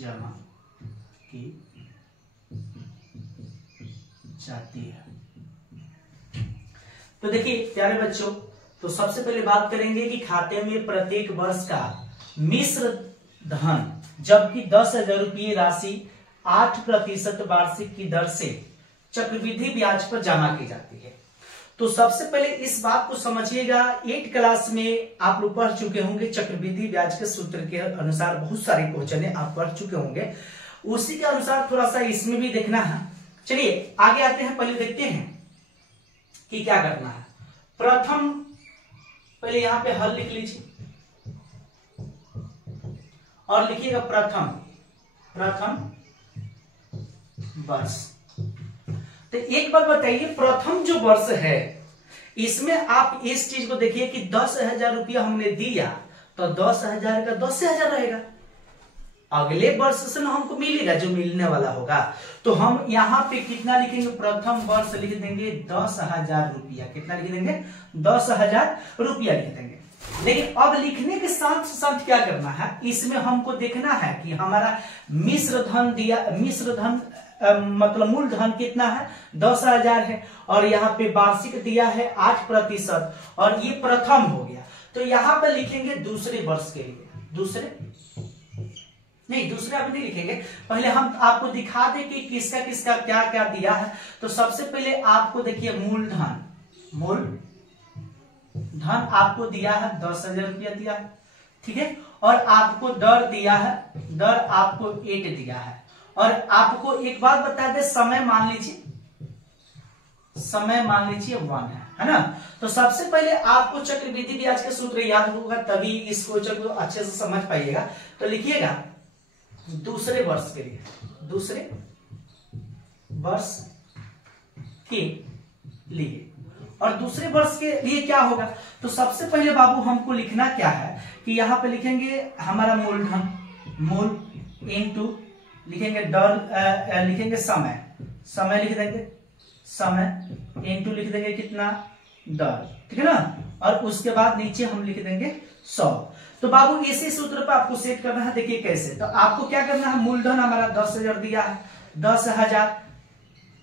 जमा की जाती है। तो देखिए प्यारे बच्चों, तो सबसे पहले बात करेंगे कि खाते में प्रत्येक वर्ष का मिश्र धन जबकि 10,000 रुपये राशि 8% वार्षिक की दर से चक्रवृद्धि ब्याज पर जमा की जाती है। तो सबसे पहले इस बात को समझिएगा, 8 क्लास में आप लोग पढ़ चुके होंगे चक्रवृद्धि ब्याज के सूत्र के अनुसार बहुत सारे क्वेश्चन आप पढ़ चुके होंगे, उसी के अनुसार थोड़ा सा इसमें भी देखना है। चलिए आगे आते हैं, पहले देखते हैं कि क्या करना है। प्रथम पहले यहां पे हल लिख लीजिए और लिखिएगा प्रथम वर्ष। तो एक बात बताइए, प्रथम जो वर्ष है इसमें आप इस चीज को देखिए कि 10,000 रुपया हमने दिया तो 10,000 का 10,000 रहेगा, अगले वर्ष से ना हमको मिलेगा जो मिलने वाला होगा। तो हम यहाँ पे कितना लिखेंगे, प्रथम वर्ष लिख देंगे 10,000 रुपया। कितना लिख देंगे, 10,000 रुपया लिख देंगे। लेकिन अब लिखने के साथ साथ क्या करना है, इसमें हमको देखना है कि हमारा मिश्र धन मतलब मूल धन कितना है, 10,000 है, और यहाँ पे वार्षिक दिया है 8%, और ये प्रथम हो गया। तो यहाँ पे लिखेंगे दूसरे वर्ष के लिए, दूसरे अभी नहीं लिखेंगे, पहले हम आपको दिखा दें कि किसका किसका क्या क्या दिया है। तो सबसे पहले आपको देखिए मूल धन आपको दिया है 10,000 रुपया दिया है, ठीक है, और आपको दर दिया है, दर आपको 8 दिया है, और आपको एक बात बता दे, समय मान लीजिए 1 है ना। तो सबसे पहले आपको चक्रवृद्धि ब्याज का सूत्र याद होगा, तभी इस क्वेश्चन को अच्छे से समझ पाइएगा। तो लिखिएगा दूसरे वर्ष के लिए, और दूसरे वर्ष के लिए क्या होगा, तो सबसे पहले बाबू हमको लिखना क्या है कि यहाँ पे लिखेंगे हमारा मूल इनटू लिखेंगे दर, लिखेंगे समय लिख देंगे, समय इनटू लिख देंगे कितना, दर, ठीक है ना, और उसके बाद नीचे हम लिख देंगे 100। तो बाबू इसी सूत्र पर आपको सेट करना है। देखिए कैसे, तो आपको क्या करना है, मूलधन हमारा 10,000 दिया है,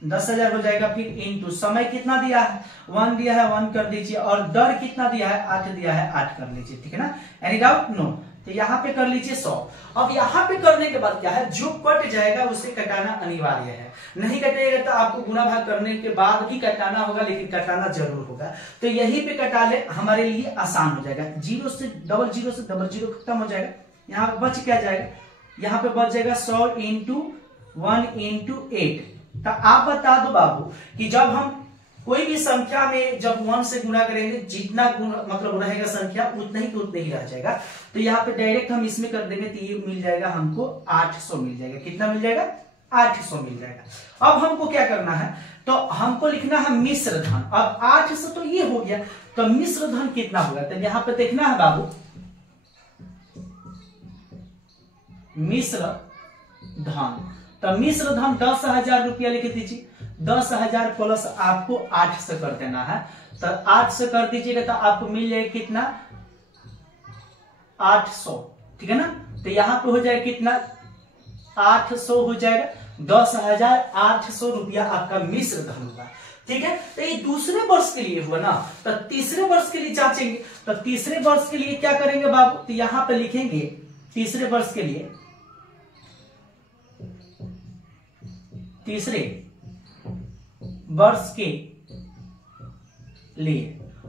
10,000 हो जाएगा, फिर इनटू समय कितना दिया है, 1 दिया है, 1 कर दीजिए, और दर कितना दिया है, 8 दिया है, 8 कर लीजिए, ठीक है ना। Any doubt, no. तो यहाँ पे कर लीजिए 100। अब यहाँ पे करने के बाद क्या है, जो कट जाएगा उसे कटाना अनिवार्य है, नहीं कटेगा तो आपको गुणा भाग करने के बाद ही कटाना होगा, लेकिन कटाना जरूर होगा। तो यहीं पे कटा ले, हमारे लिए आसान हो जाएगा, 0 से डबल जीरो खत्म हो जाएगा। यहाँ पे बच क्या जाएगा, यहाँ पे बच जाएगा 100 इंटू 1 इंटू 8। तो आप बता दो बाबू कि जब हम कोई भी संख्या में जब 1 से गुणा करेंगे, जितना मतलब रहेगा संख्या उतना ही रह जाएगा। तो यहाँ पे डायरेक्ट हम इसमें कर देंगे तो ये मिल जाएगा हमको 800 मिल जाएगा। कितना मिल जाएगा, 800 मिल जाएगा। अब हमको क्या करना है, तो हमको लिखना है मिश्र धन। अब 800 तो ये हो गया, तो मिश्र धन कितना होगा, तो यहाँ पे देखना है बाबू, मिश्र धन। तो मिश्र धन 10,000 रुपया लिख दीजिए, 10,000 प्लस आपको 8 से कर देना है। तो 8 से कर दीजिएगा तो आपको मिल जाएगा कितना, 800, ठीक है ना। तो यहाँ पे हो जाएगा कितना, 800 हो जाएगा, 10,800 रुपया आपका मिश्र धन हुआ, ठीक है। तो ये दूसरे वर्ष के लिए हुआ ना, तो तीसरे वर्ष के लिए जांचेंगे। तो तीसरे वर्ष के लिए क्या करेंगे बाबू, तो यहाँ पे लिखेंगे तीसरे वर्ष के लिए,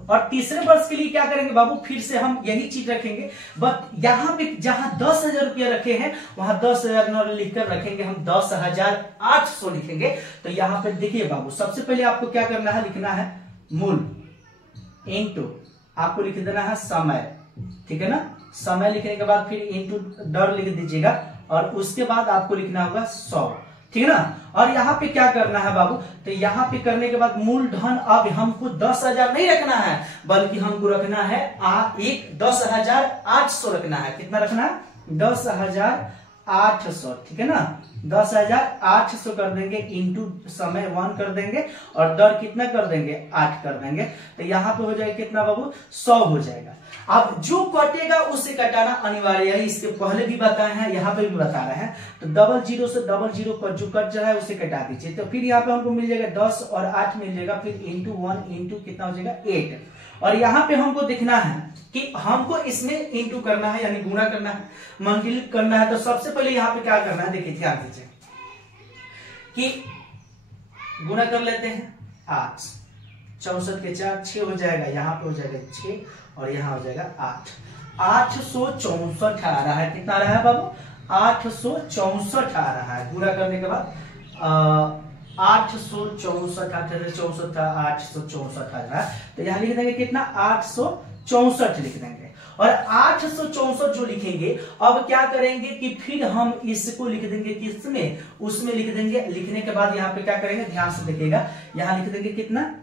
और तीसरे वर्ष के लिए क्या करेंगे बाबू, फिर से हम यही चीज रखेंगे, बट यहाँ पे जहां 10,000 रुपया रखे हैं वहां 10,000 न लिखकर रखेंगे, हम 10,800 लिखेंगे। तो यहाँ पे देखिए बाबू, सबसे पहले आपको क्या करना है, लिखना है मूल इंटू आपको लिख देना है समय, ठीक है ना। समय लिखने के बाद फिर इंटू दर लिख दीजिएगा, और उसके बाद आपको लिखना होगा 100, ठीक है ना। और यहाँ पे क्या करना है बाबू, तो यहाँ पे करने के बाद मूल धन अब हमको 10,000 नहीं रखना है, बल्कि हमको रखना है 10,800 रखना है। कितना रखना है, 10,800 800, ठीक है ना, 10,800 कर देंगे इंटू समय 1 कर देंगे और दर कितना कर देंगे 8 कर देंगे, तो यहाँ पे हो जाएगा कितना बाबू 100 हो जाएगा। अब जो कटेगा उसे कटाना अनिवार्य है, इसके पहले भी बताए हैं, यहाँ पे भी बता रहे हैं। तो 00 से 00 पर जो कट जा रहा है उसे कटा दीजिए, तो फिर यहाँ पे हमको मिल जाएगा 10 और 8 मिल जाएगा, फिर इंटू 1 इंटू कितना हो जाएगा 8। और यहाँ पे हमको देखना है कि हमको इसमें इंटू करना है यानी गुणा करना है, मल्टीप्लाई करना है। तो सबसे पहले यहाँ पे क्या करना है, देखिए ध्यान दीजिए कि गुणा कर लेते हैं 8, 64 के 4 6 हो जाएगा, यहाँ पे हो जाएगा 6 और यहाँ हो जाएगा 8, 864 आ रहा है। कितना आ रहा है बाबू 864 आ रहा है। गुणा करने के बाद 864 था 864 आ रहा है, तो यहाँ लिख देंगे कितना 864 लिख देंगे। और 864 जो लिखेंगे अब क्या करेंगे कि फिर हम इसको लिख देंगे किसमें, उसमें लिख देंगे। लिखने के बाद यहाँ पे क्या करेंगे, ध्यान से देखिएगा, यहाँ लिख देंगे कितना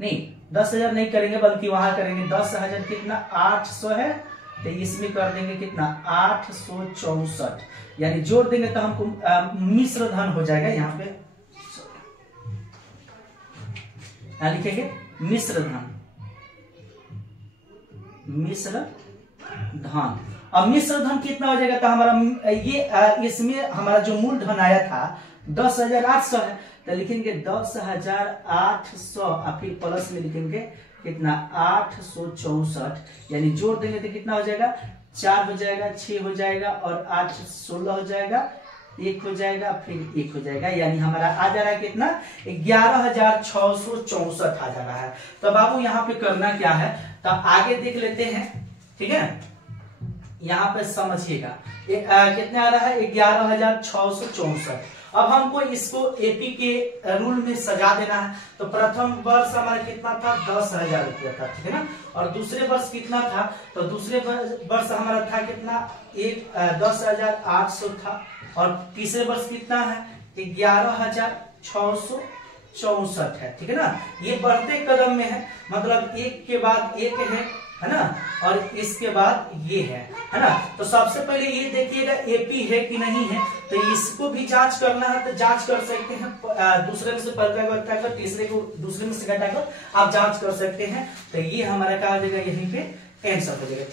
10,000 नहीं करेंगे बल्कि वहां करेंगे 10,000 कितना 800 है, तो इसमें कर देंगे कितना 864, यानी जोड़ देंगे तो हमको मिश्र धन हो जाएगा। यहाँ पे यहाँ लिखेंगे मिश्र धन, मिश्र धन। अब मिश्र धन कितना हो जाएगा, तो हमारा ये इसमें हमारा जो मूल धन आया था 10,800 है, तो लिखेंगे 10,800 और फिर प्लस में लिखेंगे कितना 864, यानी जोड़ देंगे तो कितना हो जाएगा 4 हो जाएगा, 6 हो जाएगा और 8 16 हो जाएगा, 1 हो जाएगा, फिर 1 हो जाएगा, यानी हमारा आ जा रहा है कितना 11,664 आ जा रहा है। तो बाबू यहाँ पे करना क्या है, तो आगे देख लेते हैं, ठीक है। यहाँ पे समझिएगा कितना आ रहा है 11,664। अब हमको इसको एपी के रूल में सजा देना है। तो प्रथम वर्ष हमारा कितना था 10,000 रुपया था, ठीक है ना, और दूसरे वर्ष कितना था, तो दूसरे वर्ष हमारा था कितना 10,800 था, और तीसरे वर्ष कितना है 11,664 है, ठीक है ना। ये बढ़ते कदम में है, मतलब एक के बाद एक है ना, और इसके बाद ये है ना। तो सबसे पहले ये देखिएगा एपी है कि नहीं है, तो इसको भी जांच करना है तो जांच कर सकते हैं, दूसरे में से पहले को घटाकर तीसरे को दूसरे में से घटाकर आप जांच कर सकते हैं। तो ये हमारा क्या हो जाएगा, यहीं पे कैंसिल हो जाएगा।